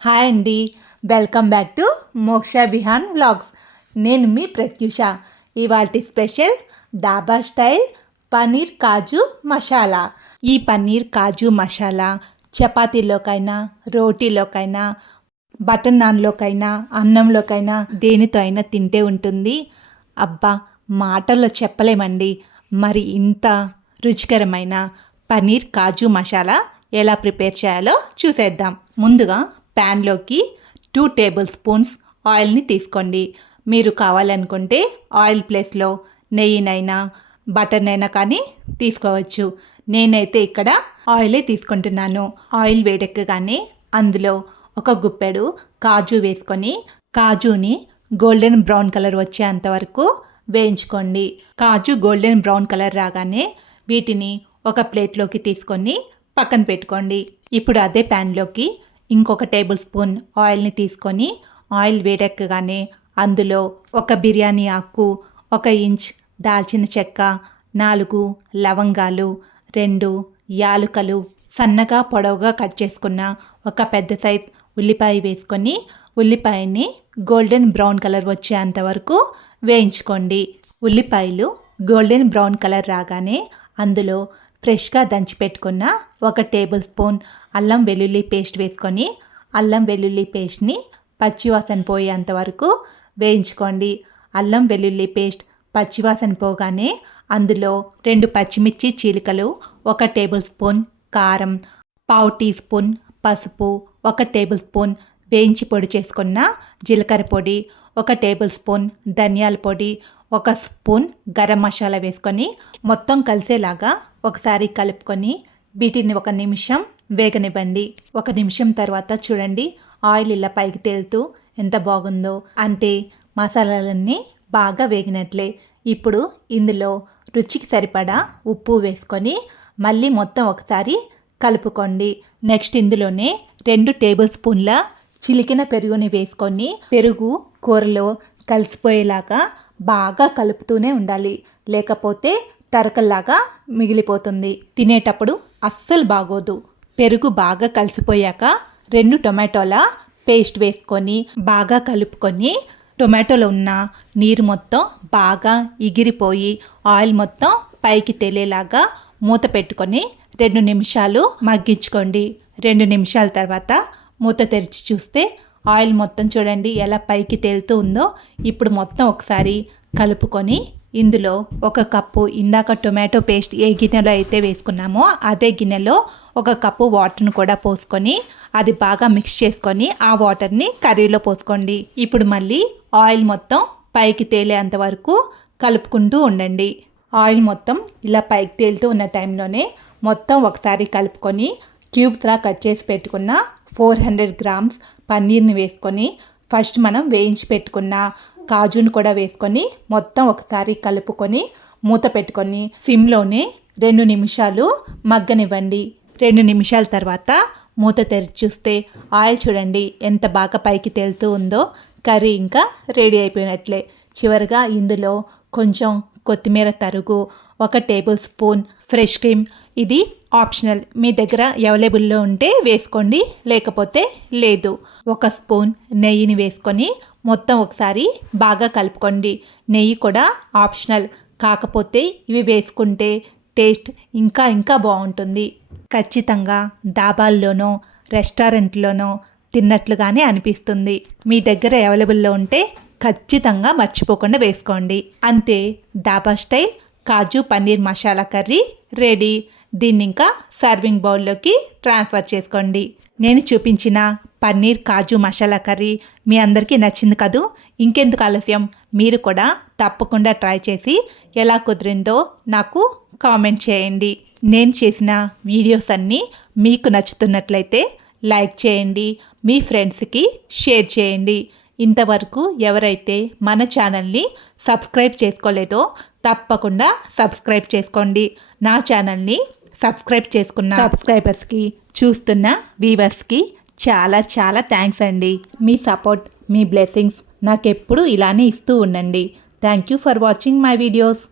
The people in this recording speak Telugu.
హాయ్ అండి. Welcome back to Moksha Bihan vlogs నేను మీ ప్రత్యూష. ఇవాటి స్పెషల్ డాబా స్టైల్ పన్నీర్ కాజు మసాలా. ఈ పన్నీర్ కాజు మసాలా చపాతీలోకైనా రోటీలోకైనా బటర్ నాన్లోకైనా అన్నంలోకైనా దేనితో అయినా తింటే ఉంటుంది. అబ్బా మాటల్లో చెప్పలేమండి. మరి ఇంత రుచికరమైన పన్నీర్ కాజు మసాలా ఎలా ప్రిపేర్ చేయాలో చూసేద్దాం. ముందుగా ప్యాన్లోకి టూ టేబుల్ స్పూన్స్ ఆయిల్ని తీసుకోండి. మీరు కావాలనుకుంటే ఆయిల్ ప్లేస్లో నెయ్యినైనా బటర్నైనా కానీ తీసుకోవచ్చు. నేనైతే ఇక్కడ ఆయిలే తీసుకుంటున్నాను. ఆయిల్ వేడెక్కగానే అందులో ఒక గుప్పెడు కాజు వేసుకొని కాజుని గోల్డెన్ బ్రౌన్ కలర్ వచ్చేంత వరకు వేయించుకోండి. కాజు గోల్డెన్ బ్రౌన్ కలర్ రాగానే వీటిని ఒక ప్లేట్లోకి తీసుకొని పక్కన పెట్టుకోండి. ఇప్పుడు అదే ప్యాన్లోకి ఇంకొక టేబుల్ స్పూన్ ఆయిల్ని తీసుకొని ఆయిల్ వేడెక్కగానే అందులో ఒక బిర్యానీ ఆకు ఒక ఇంచ్ దాల్చిన చెక్క నాలుగు లవంగాలు రెండు యాలుకలు సన్నగా పొడవుగా కట్ చేసుకున్న ఒక పెద్ద సైజ్ ఉల్లిపాయ వేసుకొని ఉల్లిపాయని గోల్డెన్ బ్రౌన్ కలర్ వచ్చేంత వరకు వేయించుకోండి. ఉల్లిపాయలు గోల్డెన్ బ్రౌన్ కలర్ రాగానే అందులో ఫ్రెష్గా దంచి పెట్టుకున్న ఒక టేబుల్ స్పూన్ అల్లం వెల్లుల్లి పేస్ట్ వేసుకొని అల్లం వెల్లుల్లి పేస్ట్ని పచ్చివాసన పోయేంత వరకు వేయించుకోండి. అల్లం వెల్లుల్లి పేస్ట్ పచ్చివాసన పోగానే అందులో రెండు పచ్చిమిర్చి చీలికలు ఒక టేబుల్ స్పూన్ కారం పావు టీ స్పూన్ పసుపు ఒక టేబుల్ స్పూన్ వేయించి పొడి చేసుకున్న జీలకర్ర పొడి ఒక టేబుల్ స్పూన్ ధనియాల పొడి ఒక స్పూన్ గరం మసాలా వేసుకొని మొత్తం కలిసేలాగా ఒకసారి కలుపుకొని వీటిని ఒక నిమిషం వేగనివ్వండి. ఒక నిమిషం తర్వాత చూడండి ఆయిల్ ఇలా పైకి తేలుతూ ఎంత బాగుందో. అంటే మసాలాలన్నీ బాగా వేగినట్లే. ఇప్పుడు ఇందులో రుచికి సరిపడా ఉప్పు వేసుకొని మళ్ళీ మొత్తం ఒకసారి కలుపుకోండి. నెక్స్ట్ ఇందులోనే రెండు టేబుల్ స్పూన్ల చిలికిన పెరుగుని వేసుకొని పెరుగు కూరలో కలిసిపోయేలాగా బాగా కలుపుతూనే ఉండాలి. లేకపోతే తరకల్లాగా మిగిలిపోతుంది. తినేటప్పుడు అస్సలు బాగోదు. పెరుగు బాగా కలిసిపోయాక రెండు టొమాటోల పేస్ట్ వేసుకొని బాగా కలుపుకొని టొమాటోలో ఉన్న నీరు మొత్తం బాగా ఎగిరిపోయి ఆయిల్ మొత్తం పైకి తేలేలాగా మూత పెట్టుకొని రెండు నిమిషాలు మగ్గించుకోండి. రెండు నిమిషాల తర్వాత మూత తెరిచి చూస్తే ఆయిల్ మొత్తం చూడండి ఎలా పైకి తేలుతూ ఉందో. ఇప్పుడు మొత్తం ఒకసారి కలుపుకొని ఇందులో ఒక కప్పు ఇందాక టొమాటో పేస్ట్ ఏ గిన్నెలో అయితే వేసుకున్నామో అదే గిన్నెలో ఒక కప్పు వాటర్ను కూడా పోసుకొని అది బాగా మిక్స్ చేసుకొని ఆ వాటర్ని కర్రీలో పోసుకోండి. ఇప్పుడు మళ్ళీ ఆయిల్ మొత్తం పైకి తేలేంత వరకు కలుపుకుంటూ ఉండండి. ఆయిల్ మొత్తం ఇలా పైకి తేలుతూ ఉన్న టైంలోనే మొత్తం ఒకసారి కలుపుకొని క్యూబ్స్లా కట్ చేసి పెట్టుకున్న ఫోర్ హండ్రెడ్ గ్రామ్స్ పన్నీర్ని వేసుకొని ఫస్ట్ మనం వేయించి పెట్టుకున్న కాజును కూడా వేసుకొని మొత్తం ఒకసారి కలుపుకొని మూత పెట్టుకొని సిమ్లోనే రెండు నిమిషాలు మగ్గనివ్వండి. రెండు నిమిషాల తర్వాత మూత తెరిచి చూస్తే ఆయిల్ చూడండి ఎంత బాగా పైకి తేలుతూ ఉందో. కర్రీ ఇంకా రెడీ అయిపోయినట్లే. చివరిగా ఇందులో కొంచెం కొత్తిమీర తరుగు ఒక టేబుల్ స్పూన్ ఫ్రెష్ క్రీమ్ ఇది ఆప్షనల్. మీ దగ్గర అవైలబుల్లో ఉంటే వేసుకోండి లేకపోతే లేదు. ఒక స్పూన్ నెయ్యిని వేసుకొని మొత్తం ఒకసారి బాగా కలుపుకోండి. నెయ్యి కూడా ఆప్షనల్. కాకపోతే ఇవి వేసుకుంటే టేస్ట్ ఇంకా ఇంకా బాగుంటుంది. ఖచ్చితంగా దాబాల్లోనో రెస్టారెంట్లోనో తిన్నట్లుగానే అనిపిస్తుంది. మీ దగ్గర అవైలబుల్లో ఉంటే ఖచ్చితంగా మర్చిపోకుండా వేసుకోండి. అంతే dhaba style. Kaju paneer masala curry ready. దీన్ని ఇంకా సర్వింగ్ బౌల్లోకి ట్రాన్స్ఫర్ చేసుకోండి. నేను చూపించిన పన్నీర్ కాజు మసాలా కర్రీ మీ అందరికీ నచ్చింది కదూ? ఇంకెందుకు ఆలస్యం? మీరు కూడా తప్పకుండా ట్రై చేసి ఎలా కుదిరిందో నాకు కామెంట్ చేయండి. నేను చేసిన వీడియోస్ అన్నీ మీకు నచ్చుతున్నట్లయితే లైక్ చేయండి మీ ఫ్రెండ్స్కి షేర్ చేయండి. ఇంతవరకు ఎవరైతే మన ఛానల్ని సబ్స్క్రైబ్ చేసుకోలేదో తప్పకుండా సబ్స్క్రైబ్ చేసుకోండి. నా ఛానల్ని సబ్స్క్రైబ్ చేసుకున్న సబ్స్క్రైబర్స్కి చూస్తున్న వీవర్స్కి చాలా చాలా థ్యాంక్స్ అండి. మీ సపోర్ట్ మీ బ్లెస్సింగ్స్ నాకెప్పుడు ఇలానే ఇస్తూ ఉండండి. Thank you for watching my videos.